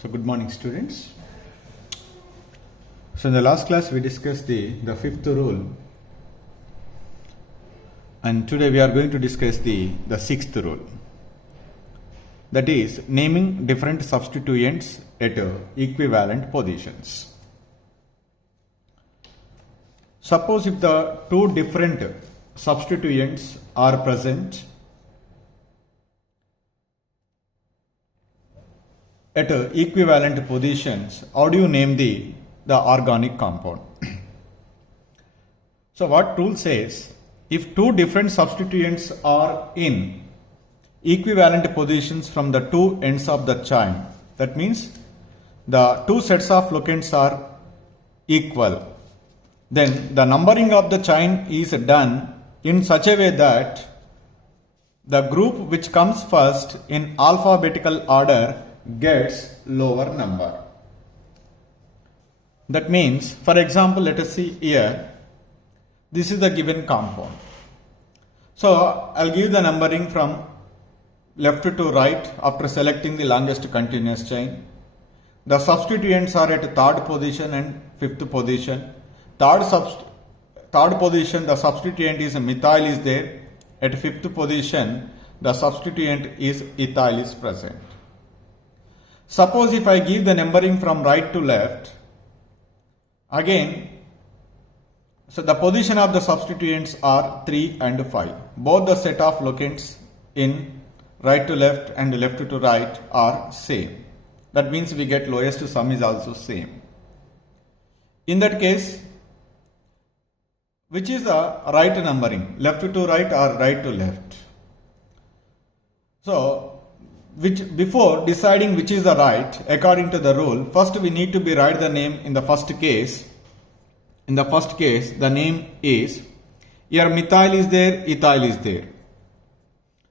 So good morning students. So in the last class we discussed the fifth rule, and today we are going to discuss the sixth rule, that is naming different substituents at equivalent positions. Suppose if the two different substituents are present at equivalent positions, how do you name the organic compound? So what rule says, if two different substituents are in equivalent positions from the two ends of the chain, that means the two sets of locants are equal, then the numbering of the chain is done in such a way that the group which comes first in alphabetical order gets lower number. That means, for example, let us see here, this is the given compound. So I'll give the numbering from left to right after selecting the longest continuous chain. The substituents are at third position and fifth position. Third position, the substituent is methyl is there. At fifth position, the substituent is ethyl is present. Suppose if I give the numbering from right to left, again, so the position of the substituents are 3 and 5. Both the set of locants in right to left and left to right are same. That means we get lowest sum is also same. In that case, which is the right numbering, left to right or right to left? So, before deciding which is the right, according to the rule, first we need to write the name in the first case. In the first case, the name is, here methyl is there, ethyl is there.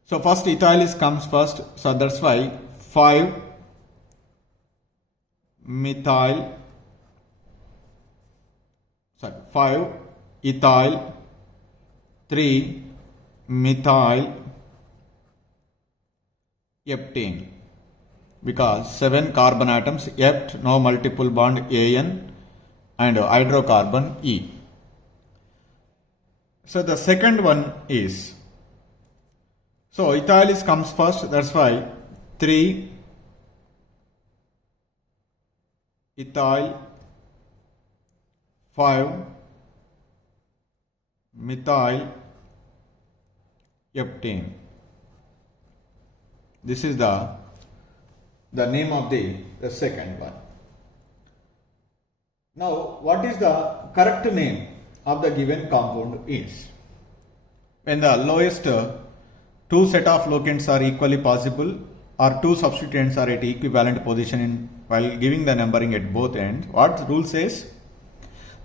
So first ethyl comes first, so that's why 5 ethyl, 3 methyl heptane, because 7 carbon atoms, hept, no multiple bond AN, and hydrocarbon E. So the second one is, so ethyl comes first, that's why 3 ethyl, 5 methyl heptane. This is the name of the second one. Now, what is the correct name of the given compound is? When the lowest two set of locants are equally possible, or two substituents are at equivalent position while giving the numbering at both ends, what rule says?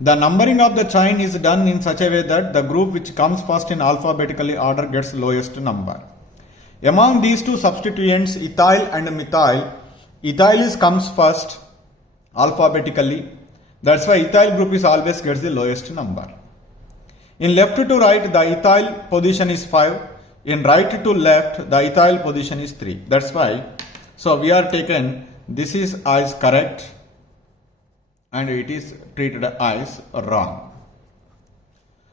The numbering of the chain is done in such a way that the group which comes first in alphabetically order gets lowest number. Among these two substituents, ethyl and methyl, ethyl comes first alphabetically. That's why ethyl group is always gets the lowest number. In left to right, the ethyl position is 5. In right to left, the ethyl position is 3. That's why, so we are taken, this is as correct and it is treated as wrong.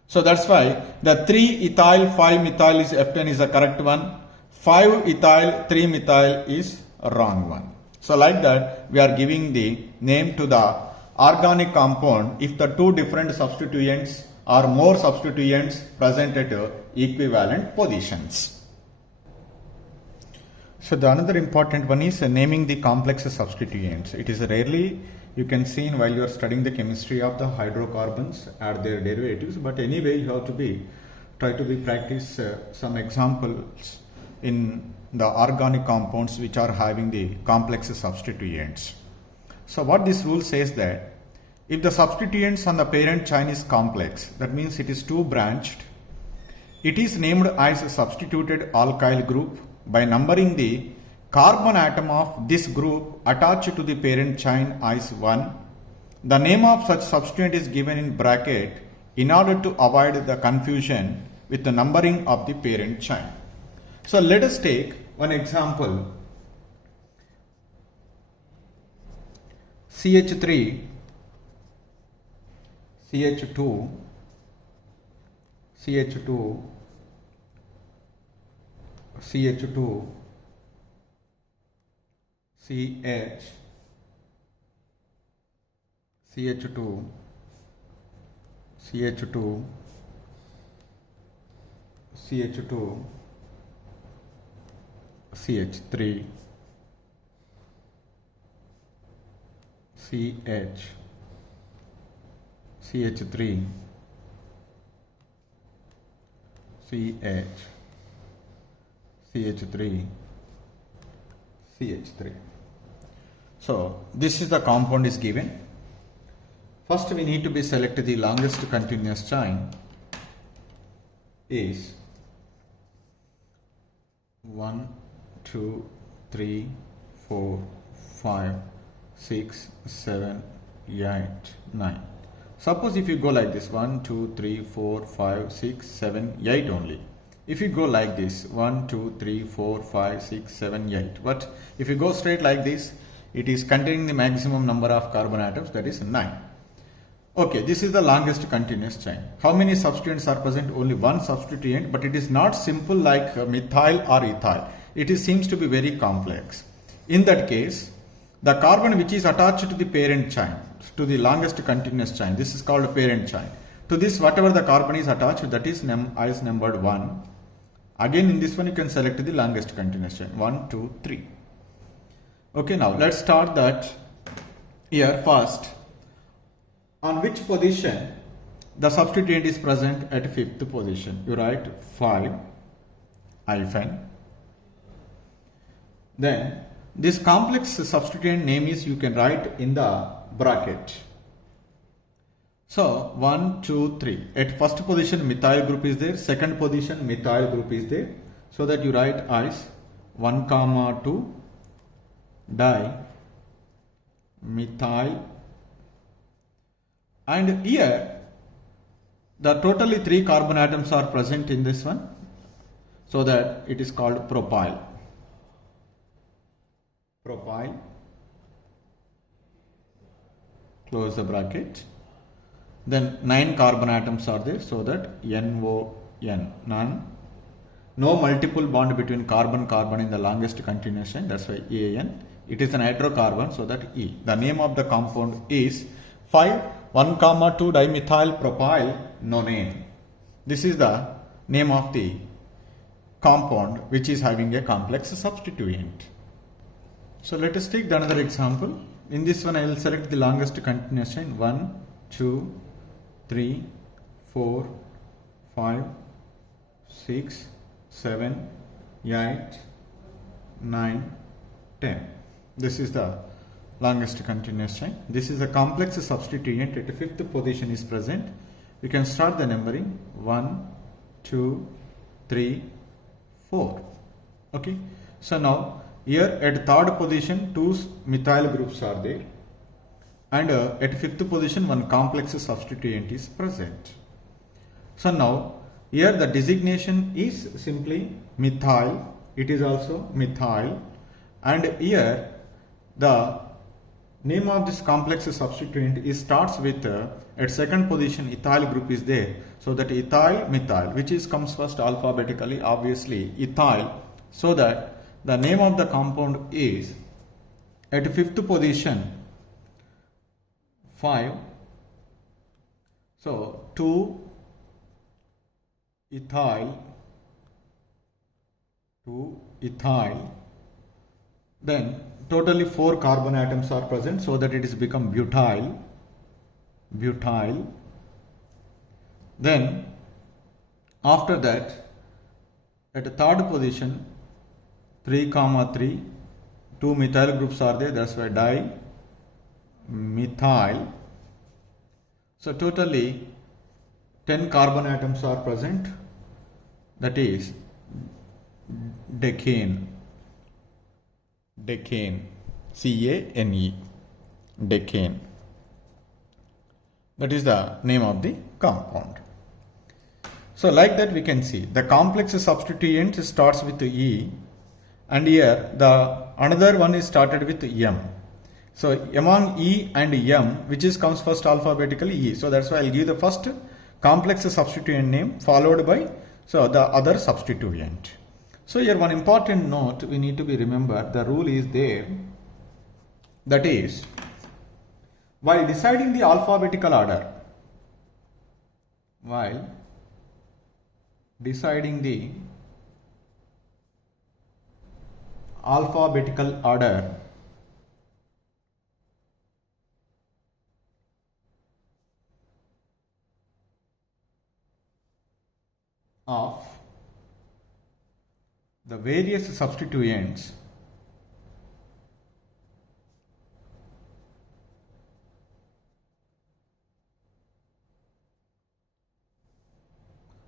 So that's why the 3 ethyl, 5 methyl is F10 is the correct one. 5 ethyl, 3 methyl is wrong one. So like that, we are giving the name to the organic compound if the two different substituents or more substituents present at equivalent positions. So the another important one is naming the complex substituents. It is rarely you can see while you are studying the chemistry of the hydrocarbons or their derivatives, but anyway you have to try to practice some examples in the organic compounds which are having the complex substituents. So what this rule says that if the substituents on the parent chain is complex, that means it is two branched, it is named as a substituted alkyl group by numbering the carbon atom of this group attached to the parent chain as 1. The name of such substituent is given in bracket in order to avoid the confusion with the numbering of the parent chain. So let us take one example. CH3, CH2, CH2, CH2, CH, CH2, CH2, CH2, CH3, CH, CH3, CH, CH3, CH3. So this is the compound is given. First we need to be select the longest continuous chain is 1, 2, 3, 4, 5, 6, 7, 8, 9. Suppose if you go like this 1, 2, 3, 4, 5, 6, 7, 8 only. If you go like this 1, 2, 3, 4, 5, 6, 7, 8. But if you go straight like this, it is containing the maximum number of carbon atoms, that is 9. Okay, this is the longest continuous chain. How many substituents are present? Only one substituent, but it is not simple like methyl or ethyl. It seems to be very complex. In that case, the carbon which is attached to the parent chain, to the longest continuous chain, this is called parent chain. To this, whatever the carbon is attached, that is numbered 1. Again, in this one, you can select the longest continuous chain. 1, 2, 3. Okay, now let's start that here first. On which position the substituent is present? At 5th position. You write 5 hyphen. Then this complex substituent name is you can write in the bracket. So 1, 2, 3. At first position methyl group is there. Second position methyl group is there. So that you write as 1, 2 di methyl. And here the totally 3 carbon atoms are present in this one, so that it is called propyl. Propyl. Close the bracket. Then 9 carbon atoms are there, so that NON, none. No multiple bond between carbon in the longest continuous chain, that's why AN. It is an hydrocarbon, so that E. The name of the compound is 1, 2 dimethyl propyl nonane. This is the name of the compound which is having a complex substituent. So let us take another example. In this one I will select the longest continuous chain 1, 2, 3, 4, 5, 6, 7, 8, 9, 10. This is the longest continuous chain. This is a complex substituent at 5th position is present. We can start the numbering 1, 2, 3, 4. Okay. So now here at 3rd position 2 methyl groups are there, and at 5th position one complex substituent is present. So now here the designation is simply methyl. It is also methyl, and here the name of this complex substituent is starts with at 2nd position ethyl group is there, so that ethyl methyl, which is comes first alphabetically, obviously ethyl, so that the name of the compound is at 5th position 5, so 2 ethyl, then totally 4 carbon atoms are present, so that it is become butyl. Then after that at 3rd position 3, 3, 2 methyl groups are there, that's why dimethyl. So totally 10 carbon atoms are present, that is decane, C-A-N-E, decane. That is the name of the compound. So like that we can see the complex substituent starts with E, and here the another one is started with M. So among E and M, which is comes first alphabetically? E. So that's why I'll give the first complex substituent name followed by the other substituent. So here one important note we need to be remembered. The rule is there. That is, while deciding the alphabetical order, of the various substituents,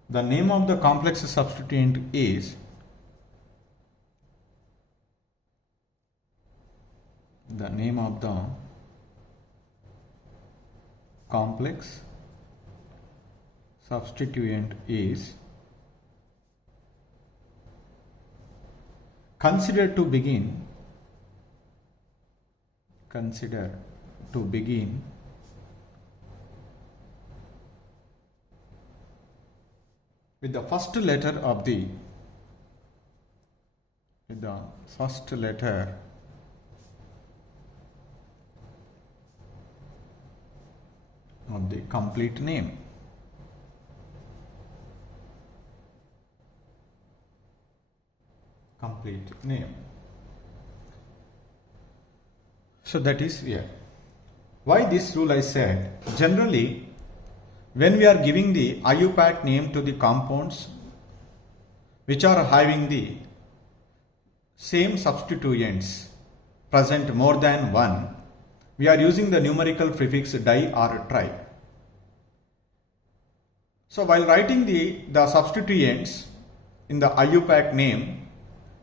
the name of the complex substituent is considered to begin with the first letter of the complete name. So that is here. Why this rule I said? Generally, when we are giving the IUPAC name to the compounds which are having the same substituents present more than one, we are using the numerical prefix di or tri. So while writing the substituents in the IUPAC name,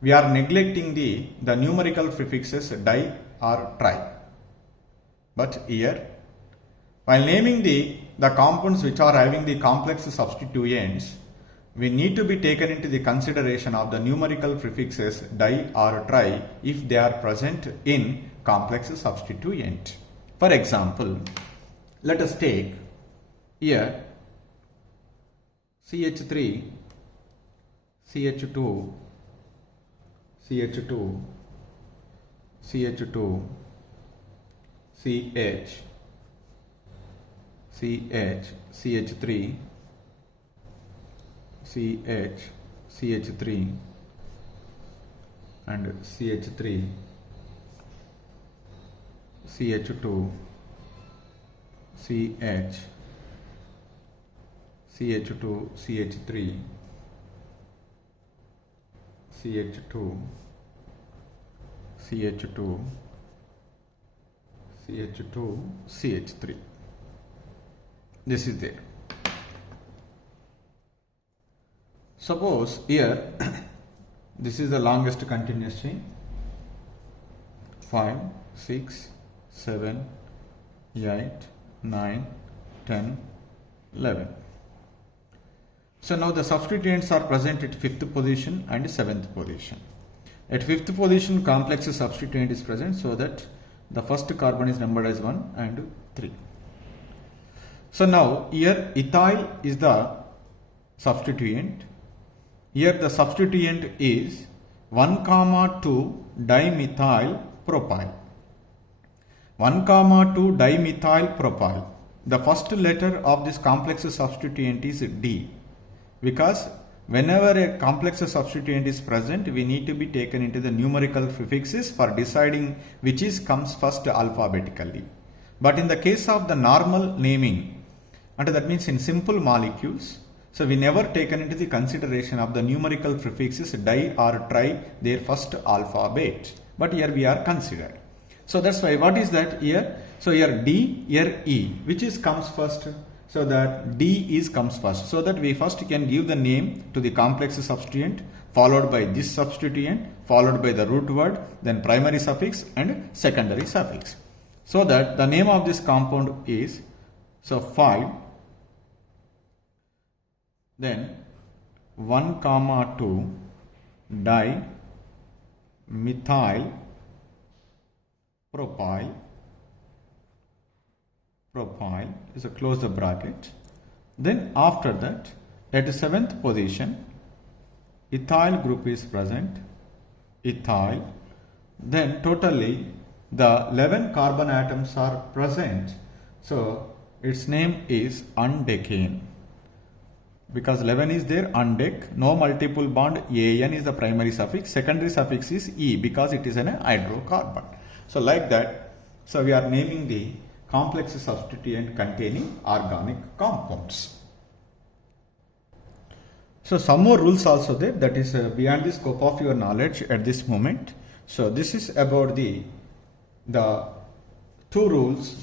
we are neglecting the numerical prefixes di or tri. But here, while naming the compounds which are having the complex substituents, we need to be taken into the consideration of the numerical prefixes di or tri if they are present in complex substituent. For example, let us take here CH3, CH2, CH2, CH2, CH, CH, CH3, CH, CH3 and CH3, CH2, CH, CH2, CH3, CH2, CH2, CH2, CH3. This is there. Suppose here this is the longest continuous chain, 5, 6, 7, 8, 9, 10, 11. So now the substituents are present at 5th position and 7th position. At 5th position, complex substituent is present, so that the first carbon is numbered as 1 and 3. So now here ethyl is the substituent. Here the substituent is 1,2 dimethyl propyl. 1,2 dimethyl propyl. The first letter of this complex substituent is D, because whenever a complex substituent is present, we need to be taken into the numerical prefixes for deciding which comes first alphabetically. But in the case of the normal naming, and that means in simple molecules, so we never taken into the consideration of the numerical prefixes di or tri their first alphabet. But here we are considered. So that's why, what is that here? So here D, here E, which comes first? So that D comes first. So that we first can give the name to the complex substituent, followed by this substituent, followed by the root word, then primary suffix and secondary suffix. So that the name of this compound is 5, then 1,2 dimethyl propyl propyl is a close the bracket. Then after that, at the 7th position, ethyl group is present, ethyl. Then totally the 11 carbon atoms are present. So its name is undecane. Because 11 is there, undec, no multiple bond, an is the primary suffix, secondary suffix is e because it is an hydrocarbon. So like that, so we are naming the complex substituent containing organic compounds. So some more rules also there, that is beyond the scope of your knowledge at this moment. So this is about the two rules.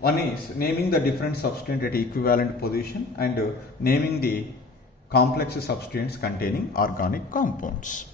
One is naming the different substituent at equivalent position and naming the complex substituents containing organic compounds.